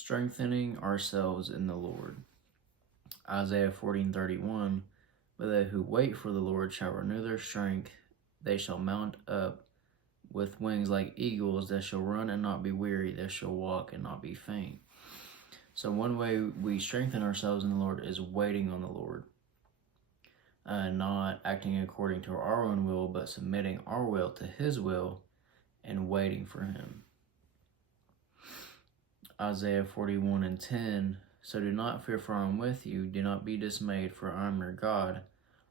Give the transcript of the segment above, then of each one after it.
Strengthening ourselves in the Lord. Isaiah 14:31. But they who wait for the Lord shall renew their strength. They shall mount up with wings like eagles. They shall run and not be weary. They shall walk and not be faint. So one way we strengthen ourselves in the Lord is waiting on the Lord. Not acting according to our own will, but submitting our will to His will and waiting for Him. Isaiah 41:10. So do not fear, for I am with you. Do not be dismayed, for I am your God.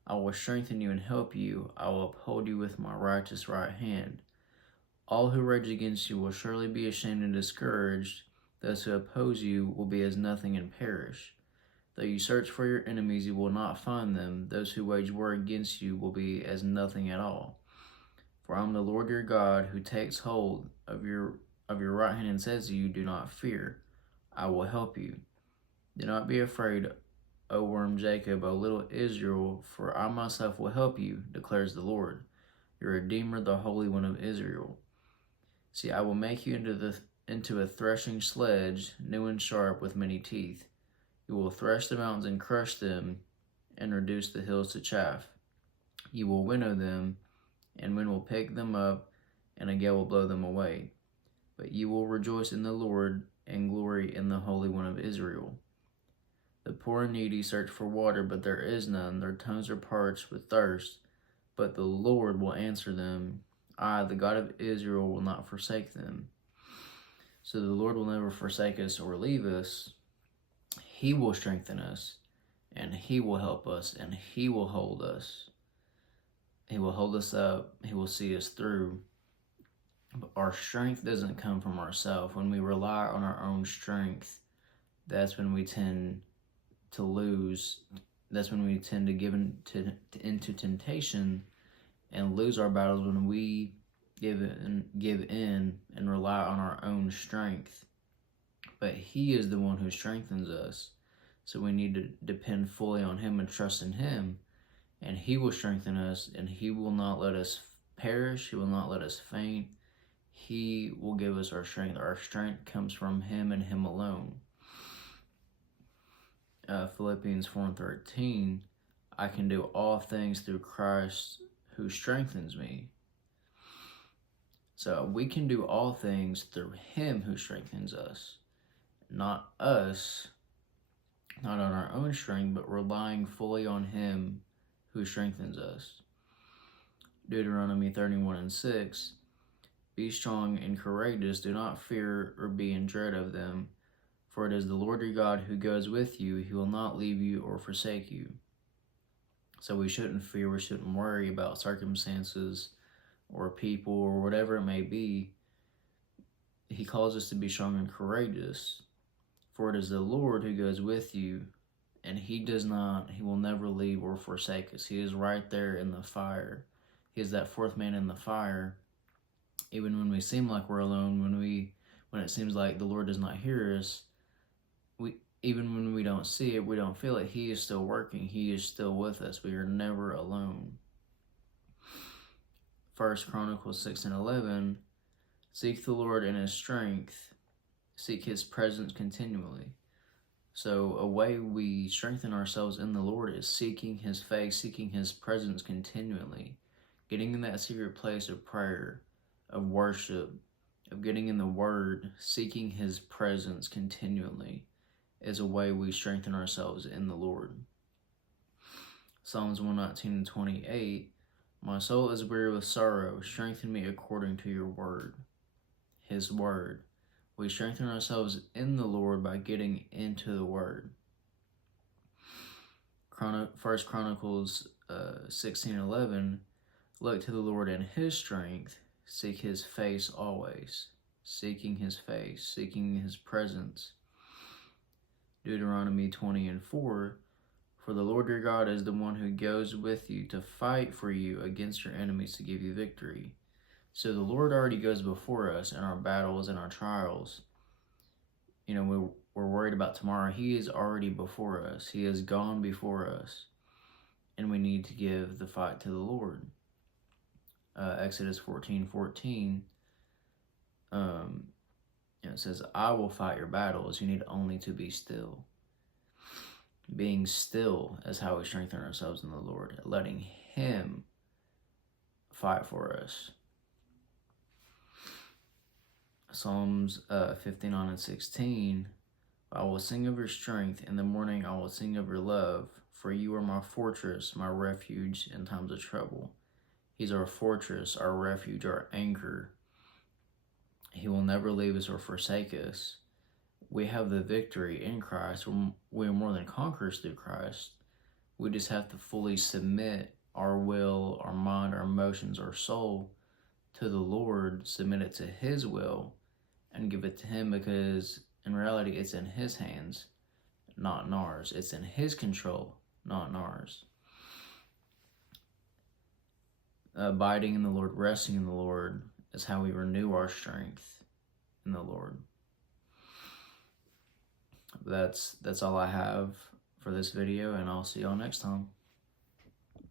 I will strengthen you and help you. I will uphold you with my righteous right hand. All who rage against you will surely be ashamed and discouraged. Those who oppose you will be as nothing and perish. Though you search for your enemies, you will not find them. Those who wage war against you will be as nothing at all. For I am the Lord your God, who takes hold of your right hand and says to you, do not fear, I will help you. Do not be afraid, O worm Jacob, O little Israel, for I myself will help you, declares the Lord, your Redeemer, the Holy One of Israel. See, I will make you into a threshing sledge, new and sharp, with many teeth. You will thresh the mountains and crush them, and reduce the hills to chaff. You will winnow them, and wind will pick them up, and a gale will blow them away. But you will rejoice in the Lord, and glory in the Holy One of Israel. The poor and needy search for water, but there is none. Their tongues are parched with thirst, but the Lord will answer them. I, the God of Israel, will not forsake them. So the Lord will never forsake us or leave us. He will strengthen us, and He will help us, and He will hold us. He will hold us up. He will see us through. But our strength doesn't come from ourselves. When we rely on our own strength, that's when we tend to lose. That's when we tend to give into temptation and lose our battles, when we give in and rely on our own strength. But He is the one who strengthens us. So we need to depend fully on Him and trust in Him. And He will strengthen us, and He will not let us perish. He will not let us faint. He will give us our strength. Our strength comes from Him and Him alone. Philippians 4:13. I can do all things through Christ who strengthens me. So we can do all things through Him who strengthens us. Not us, not on our own strength, but relying fully on Him who strengthens us. Deuteronomy 31:6. Be strong and courageous. Do not fear or be in dread of them. For it is the Lord your God who goes with you. He will not leave you or forsake you. So we shouldn't fear. We shouldn't worry about circumstances or people or whatever it may be. He calls us to be strong and courageous. For it is the Lord who goes with you, and He will never leave or forsake us. He is right there in the fire. He is that fourth man in the fire. Even when we seem like we're alone, when it seems like the Lord does not hear us, even when we don't see it, we don't feel it, He is still working. He is still with us. We are never alone. 1 Chronicles 6:11. Seek the Lord in His strength. Seek His presence continually. So a way we strengthen ourselves in the Lord is seeking His face, seeking His presence continually. Getting in that secret place of prayer, of worship, of getting in the Word, seeking His presence continually is a way we strengthen ourselves in the Lord. Psalms 119:28. My soul is weary with sorrow. Strengthen me according to your word. His word. We strengthen ourselves in the Lord by getting into the word. 1 Chronicles 16:11. Look to the Lord in His strength. Seek His face always. Seeking His face. Seeking His presence. Deuteronomy 20:4. For the Lord your God is the one who goes with you to fight for you against your enemies to give you victory. So the Lord already goes before us in our battles and our trials. We're worried about tomorrow. He is already before us. He has gone before us. And we need to give the fight to the Lord. Exodus 14:14. It says, I will fight your battles. You need only to be still. Being still is how we strengthen ourselves in the Lord, letting Him fight for us. Psalms 59:16, I will sing of your strength. In the morning I will sing of your love, for you are my fortress, my refuge in times of trouble. He's our fortress, our refuge, our anchor. He will never leave us or forsake us. We have the victory in Christ. We are more than conquerors through Christ. We just have to fully submit our will, our mind, our emotions, our soul to the Lord, submit it to His will, and give it to Him, because in reality it's in His hands, not in ours. It's in His control, not in ours. Abiding in the Lord, resting in the Lord, is how we renew our strength in the Lord. That's all I have for this video, and I'll see y'all next time.